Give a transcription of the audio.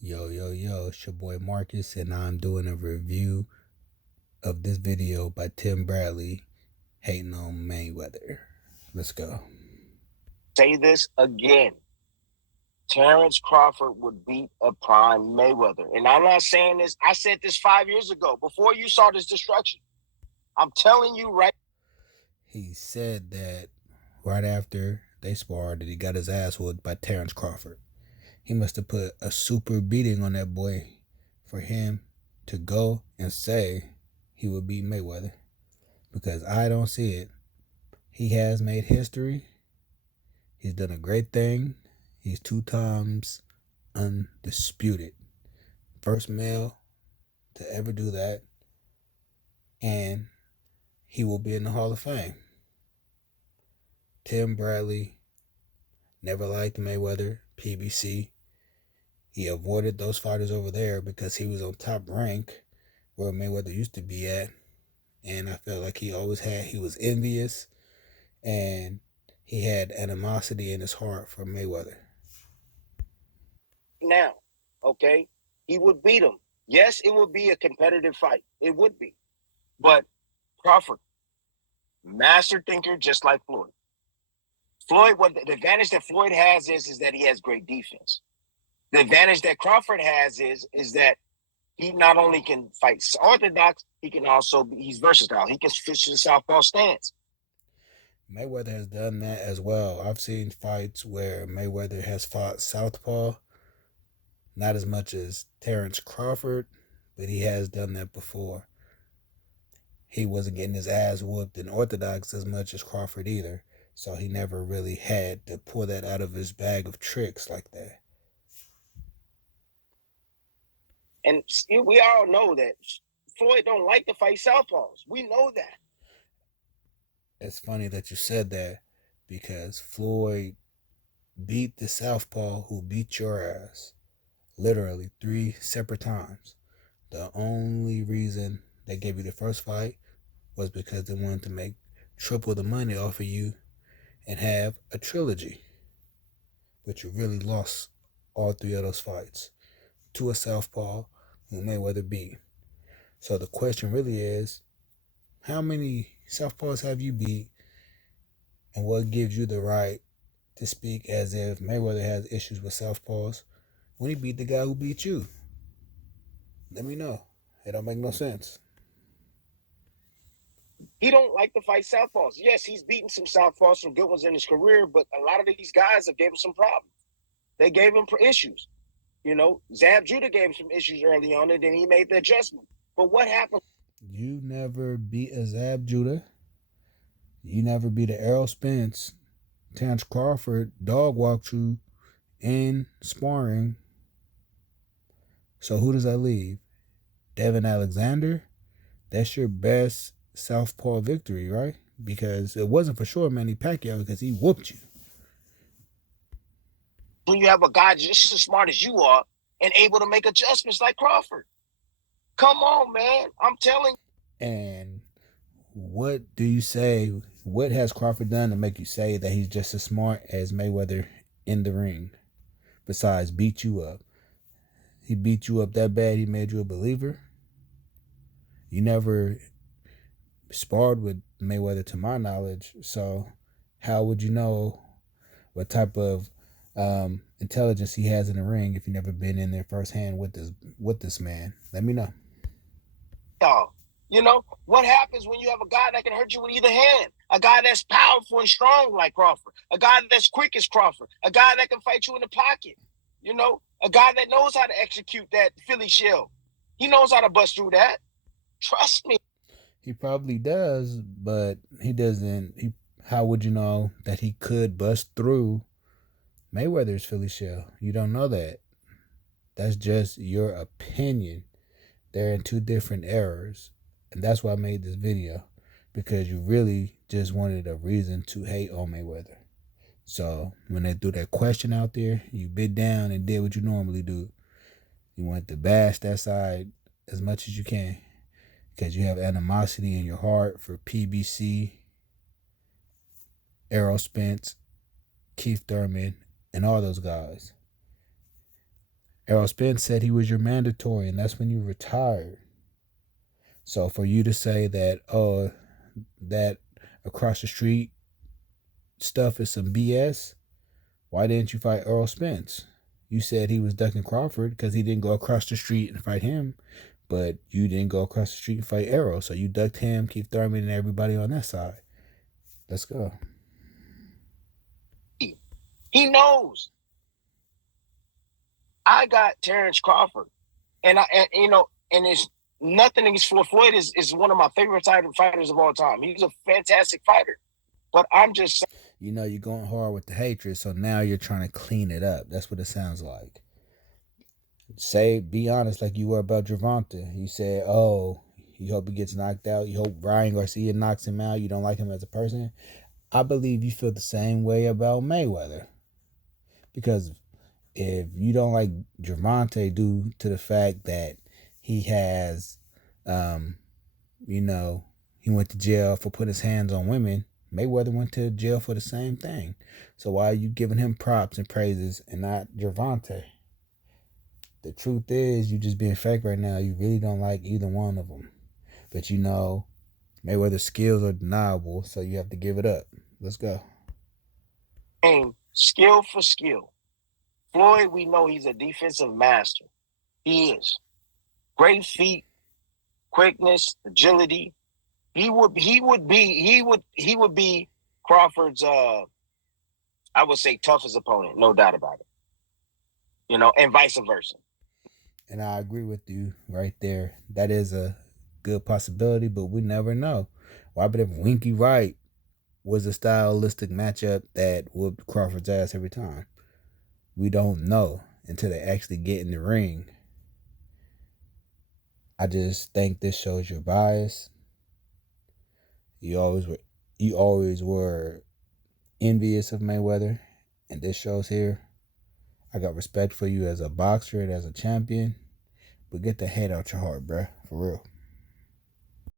Yo, yo, yo, it's your boy Marcus, and I'm doing a review of this video by Tim Bradley, Hating on Mayweather. Let's go. Say this again. Terrence Crawford would beat a prime Mayweather. And I'm not saying this, I said this 5 years ago, before you saw this destruction. I'm telling you right. He said that right after they sparred that he got his ass whooped by Terrence Crawford. He must have put a super beating on that boy for him to go and say he would beat Mayweather. Because I don't see it. He has made history. He's done a great thing. He's 2 times undisputed. First male to ever do that. And he will be in the Hall of Fame. Tim Bradley never liked Mayweather, PBC. He avoided those fighters over there because he was on top rank where Mayweather used to be at. And I felt like he was envious and he had animosity in his heart for Mayweather. Now, okay, he would beat him. Yes, it would be a competitive fight. It would be. But Crawford, master thinker, just like Floyd. What the advantage that Floyd has is that he has great defense. The advantage that Crawford has is that he not only can fight orthodox, he's versatile. He can switch to the southpaw stance. Mayweather has done that as well. I've seen fights where Mayweather has fought southpaw, not as much as Terrence Crawford, but he has done that before. He wasn't getting his ass whooped in orthodox as much as Crawford either, so he never really had to pull that out of his bag of tricks like that. And we all know that Floyd don't like to fight southpaws. We know that. It's funny that you said that because Floyd beat the southpaw who beat your ass literally 3 separate times. The only reason they gave you the first fight was because they wanted to make triple the money off of you and have a trilogy. But you really lost all 3 of those fights to a southpaw who Mayweather beat. So the question really is, how many southpaws have you beat, and what gives you the right to speak as if Mayweather has issues with southpaws when he beat the guy who beat you? Let me know. It don't make no sense. He don't like to fight southpaws. Yes, he's beaten some southpaws, some good ones in his career, but a lot of these guys have gave him some problems. They gave him issues. You know, Zab Judah gave him some issues early on, and then he made the adjustment. But what happened? You never beat a Zab Judah. You never beat a Errol Spence. Terrence Crawford dog walked you in sparring. So who does that leave? Devin Alexander? That's your best southpaw victory, right? Because it wasn't for sure Manny Pacquiao because he whooped you. When you have a guy just as smart as you are and able to make adjustments like Crawford. Come on, man. I'm telling you. And what do you say? What has Crawford done to make you say that he's just as smart as Mayweather in the ring? Besides beat you up. He beat you up that bad he made you a believer? You never sparred with Mayweather to my knowledge, so how would you know what type of intelligence he has in the ring if you never been in there firsthand with this man? Let me know. You know, what happens when you have a guy that can hurt you with either hand? A guy that's powerful and strong like Crawford. A guy that's quick as Crawford. A guy that can fight you in the pocket. You know, a guy that knows how to execute that Philly shell. He knows how to bust through that. Trust me. He probably does, but he doesn't. How would you know that he could bust through Mayweather's Philly shell? You don't know that. That's just your opinion. They're in 2 different eras. And that's why I made this video. Because you really just wanted a reason to hate on Mayweather. So when they threw that question out there, you bit down and did what you normally do. You want to bash that side as much as you can. Because you have animosity in your heart for PBC, Errol Spence, Keith Thurman, and all those guys. Errol Spence said he was your mandatory, and that's when you retired. So for you to say that, oh, that across the street stuff is some BS, why didn't you fight Errol Spence? You said he was ducking Crawford because he didn't go across the street and fight him, but you didn't go across the street and fight Errol. So you ducked him, Keith Thurman, and everybody on that side. Let's go. He knows. I got Terrence Crawford, and and it's nothing against Floyd. Floyd is one of my favorite fighters of all time. He's a fantastic fighter, but I'm just you're going hard with the hatred, so now you're trying to clean it up. That's what it sounds like. Be honest, like you were about Gervonta. You said, "Oh, you hope he gets knocked out. You hope Ryan Garcia knocks him out. You don't like him as a person." I believe you feel the same way about Mayweather, because if you don't like Gervonta due to the fact that he has, you know, he went to jail for putting his hands on women, Mayweather went to jail for the same thing. So why are you giving him props and praises and not Gervonta? The truth is, you just being fake right now. You really don't like either one of them. But Mayweather's skills are deniable, so you have to give it up. Let's go. Skill for skill. Floyd, we know he's a defensive master. He is. Great feet, quickness, agility. He would be Crawford's I would say toughest opponent, no doubt about it. And vice versa. And I agree with you right there. That is a good possibility, but we never know. Why but if Winky Wright was a stylistic matchup that whooped Crawford's ass every time? We don't know until they actually get in the ring. I just think this shows your bias. You always were envious of Mayweather, and this shows here. I got respect for you as a boxer and as a champion, but get the hate out your heart, bruh. For real.